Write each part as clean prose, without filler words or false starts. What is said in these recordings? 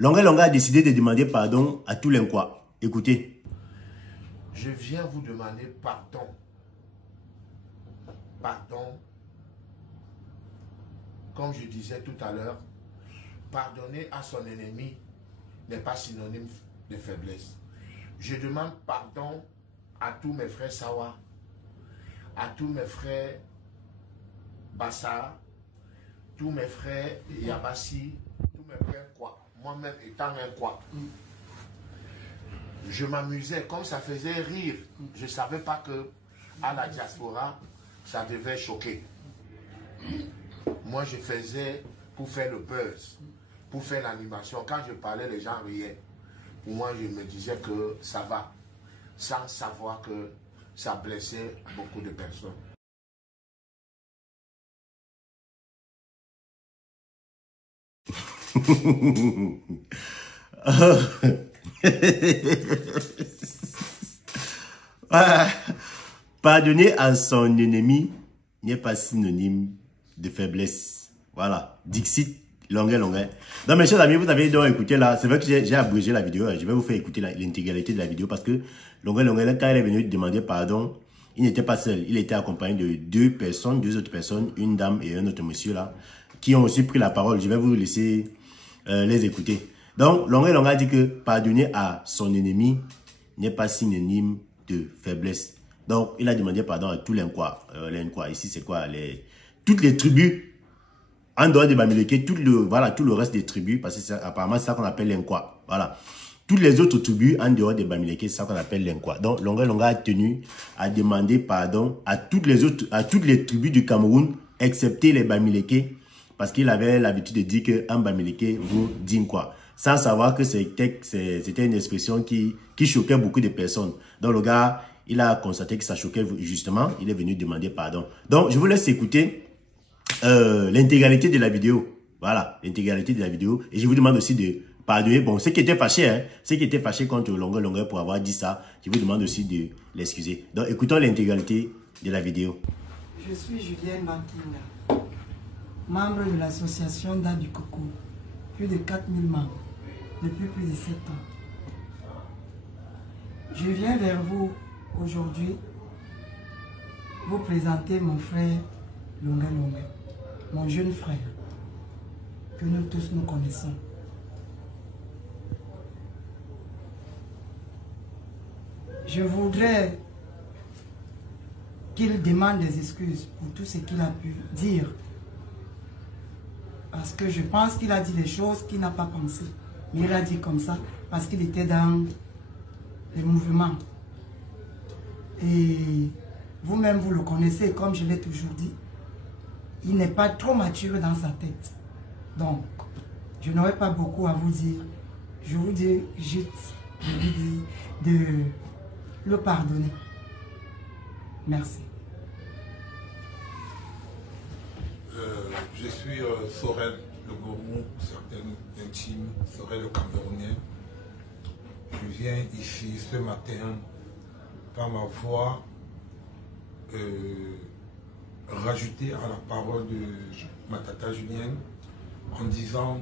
Longa Longa a décidé de demander pardon à tous les quoi. Écoutez. Je viens vous demander pardon. Pardon. Comme je disais tout à l'heure, pardonner à son ennemi n'est pas synonyme de faiblesse. Je demande pardon à tous mes frères Sawa, à tous mes frères Bassa, tous mes frères Yabassi, tous mes frères quoi. Moi-même étant un quoi. Je m'amusais, comme ça faisait rire. Je ne savais pas que à la diaspora, ça devait choquer. Moi, je faisais pour faire le buzz, pour faire l'animation. Quand je parlais, les gens riaient. Pour moi, je me disais que ça va, sans savoir que ça blessait beaucoup de personnes. Pardonner à son ennemi n'est pas synonyme de faiblesse. Voilà. Dixit, Longa Longa. Donc, mes chers amis, vous avez donc écouté là. C'est vrai que j'ai abrégé la vidéo. Je vais vous faire écouter l'intégralité de la vidéo parce que Longa Longa, quand il est venu demander pardon, il n'était pas seul. Il était accompagné de deux autres personnes, une dame et un autre monsieur là, qui ont aussi pris la parole. Je vais vous laisser les écouter. Donc, Longa Longa dit que pardonner à son ennemi n'est pas synonyme de faiblesse. Donc, il a demandé pardon à tous les Nkwa. Ici, c'est quoi? Toutes les tribus, en dehors de Bamileke, tout le reste des tribus, parce que apparemment, c'est ça qu'on appelle les Nkwa. Voilà. Toutes les autres tribus, en dehors de Bamileke, c'est ça qu'on appelle les Nkwa. Donc, Longa Longa a tenu à demander pardon à toutes les tribus du Cameroun, excepté les Bamileke, parce qu'il avait l'habitude de dire qu'un Bamileke vous dit quoi. Sans savoir que c'était une expression qui choquait beaucoup de personnes. Donc, le gars, il a constaté que ça choquait justement. Il est venu demander pardon. Donc, je vous laisse écouter l'intégralité de la vidéo. Voilà, l'intégralité de la vidéo. Et je vous demande aussi de pardonner. Bon, ceux qui étaient fâchés, hein, ceux qui étaient fâchés contre Longa Longa pour avoir dit ça, je vous demande aussi de l'excuser. Donc, écoutons l'intégralité de la vidéo. Je suis Julienne Mankinga, membre de l'association Da du Coco. Plus de 4000 membres, depuis plus de 7 ans. Je viens vers vous aujourd'hui vous présenter mon frère Longa Longa, mon jeune frère, que nous tous nous connaissons. Je voudrais qu'il demande des excuses pour tout ce qu'il a pu dire. Parce que je pense qu'il a dit des choses qu'il n'a pas pensé. Mais il a dit comme ça parce qu'il était dans les mouvements. Et vous-même, vous le connaissez, comme je l'ai toujours dit. Il n'est pas trop mature dans sa tête. Donc, je n'aurai pas beaucoup à vous dire. Je vous dis juste de le pardonner. Merci. Je suis Sorel le Gourou, certains intimes, Sorel le Camerounais. Je viens ici ce matin par ma voix rajouter à la parole de ma tata Julienne en disant,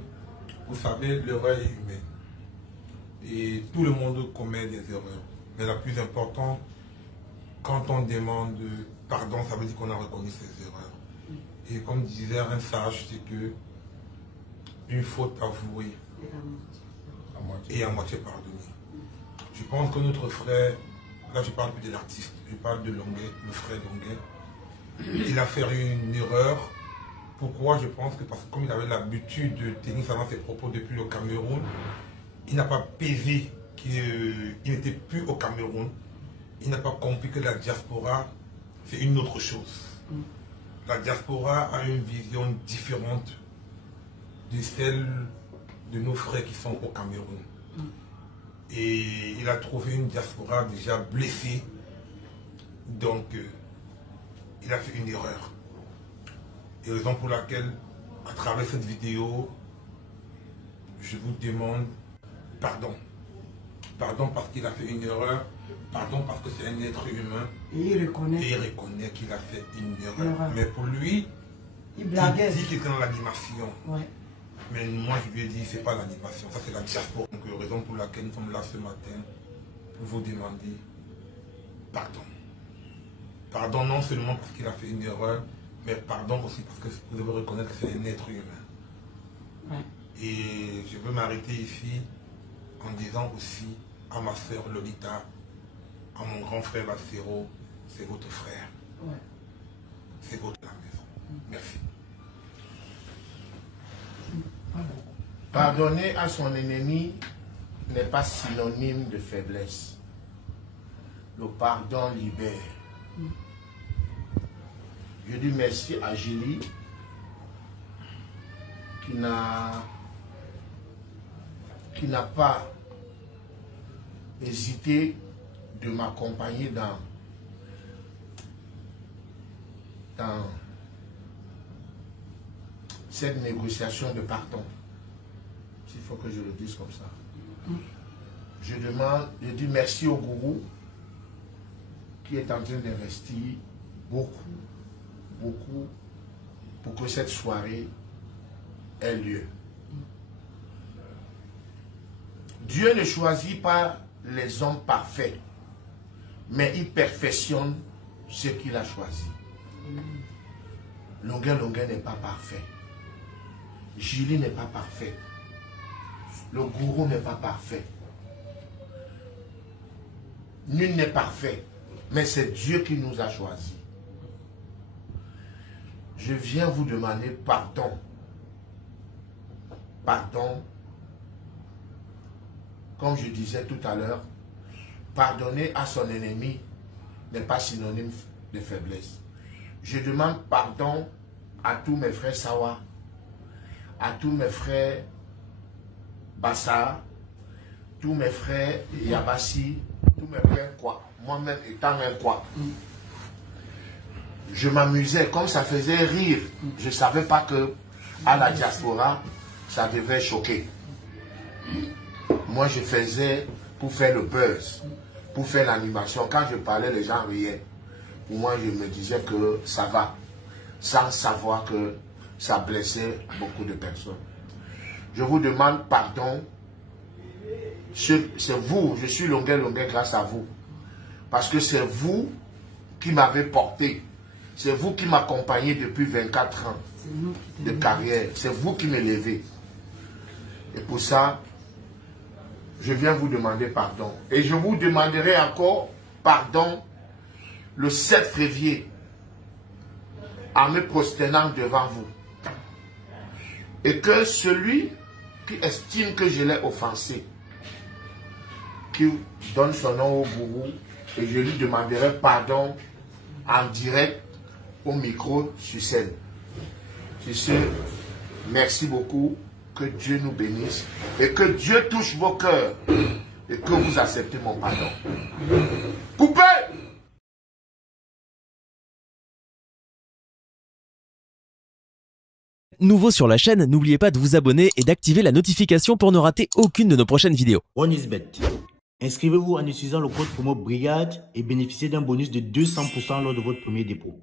vous savez, l'erreur est humaine et tout le monde commet des erreurs. Mais la plus importante, quand on demande pardon, ça veut dire qu'on a reconnu ses erreurs. Et comme disait un sage, c'est que une faute avouée et à moitié pardonnée. Je pense que notre frère, là je parle plus de l'artiste, je parle de Longuet, le frère Longuet, il a fait une erreur. Pourquoi? Je pense que parce que comme il avait l'habitude de tenir ses propos depuis le Cameroun, il n'a pas pesé qu'il n'était plus au Cameroun. Il n'a pas compris que la diaspora, c'est une autre chose. La diaspora a une vision différente de celle de nos frères qui sont au Cameroun. Et il a trouvé une diaspora déjà blessée. Donc, il a fait une erreur. Et raison pour laquelle, à travers cette vidéo, je vous demande pardon. Pardon parce qu'il a fait une erreur. Pardon parce que c'est un être humain. Et il reconnaît qu'il a fait une erreur. Mais pour lui, il dit qu'il était dans l'animation. Ouais. Mais moi, je lui ai dit, c'est pas l'animation, ça c'est la diaspora. Donc, raison pour laquelle nous sommes là ce matin, pour vous demander pardon. Pardon non seulement parce qu'il a fait une erreur, mais pardon aussi parce que vous devez reconnaître que c'est un être humain. Ouais. Et je veux m'arrêter ici en disant aussi à ma soeur Lolita, à mon grand frère Bassero, c'est votre frère. Ouais. C'est votre la maison. Merci. Pardonner à son ennemi n'est pas synonyme de faiblesse. Le pardon libère. Je dis merci à Julie qui n'a pas hésité de m'accompagner dans cette négociation de pardon. S'il faut que je le dise comme ça. Je dis merci au gourou qui est en train d'investir beaucoup pour que cette soirée ait lieu. Dieu ne choisit pas les hommes parfaits, mais il perfectionne ce qu'il a choisi. Longueur n'est pas parfait. Julie n'est pas parfait. Le gourou n'est pas parfait. Nul n'est parfait, mais c'est Dieu qui nous a choisis. Je viens vous demander pardon. Pardon. Comme je disais tout à l'heure, pardonner à son ennemi n'est pas synonyme de faiblesse. Je demande pardon à tous mes frères Sawa, à tous mes frères Bassa, tous mes frères Yabassi, tous mes frères Kwa, moi-même étant un Kwa. Je m'amusais, comme ça faisait rire. Je ne savais pas que à la diaspora, ça devait choquer. Moi, je faisais pour faire le buzz, pour faire l'animation. Quand je parlais, les gens riaient. Pour moi, je me disais que ça va, sans savoir que ça blessait beaucoup de personnes. Je vous demande pardon. C'est vous, je suis longueur grâce à vous. Parce que c'est vous qui m'avez porté. C'est vous qui m'accompagnez depuis 24 ans de carrière. C'est vous qui m'élevez. Et pour ça, je viens vous demander pardon. Et je vous demanderai encore pardon le 7 février en me prosternant devant vous. Et que celui qui estime que je l'ai offensé, qui donne son nom au gourou, et je lui demanderai pardon en direct au micro sur scène. Sur ce, merci beaucoup, que Dieu nous bénisse et que Dieu touche vos cœurs et que vous acceptez mon pardon. Coupez! Nouveau sur la chaîne, n'oubliez pas de vous abonner et d'activer la notification pour ne rater aucune de nos prochaines vidéos. OneIsBet. Inscrivez-vous en utilisant le code promo BRIGADE et bénéficiez d'un bonus de 200% lors de votre premier dépôt.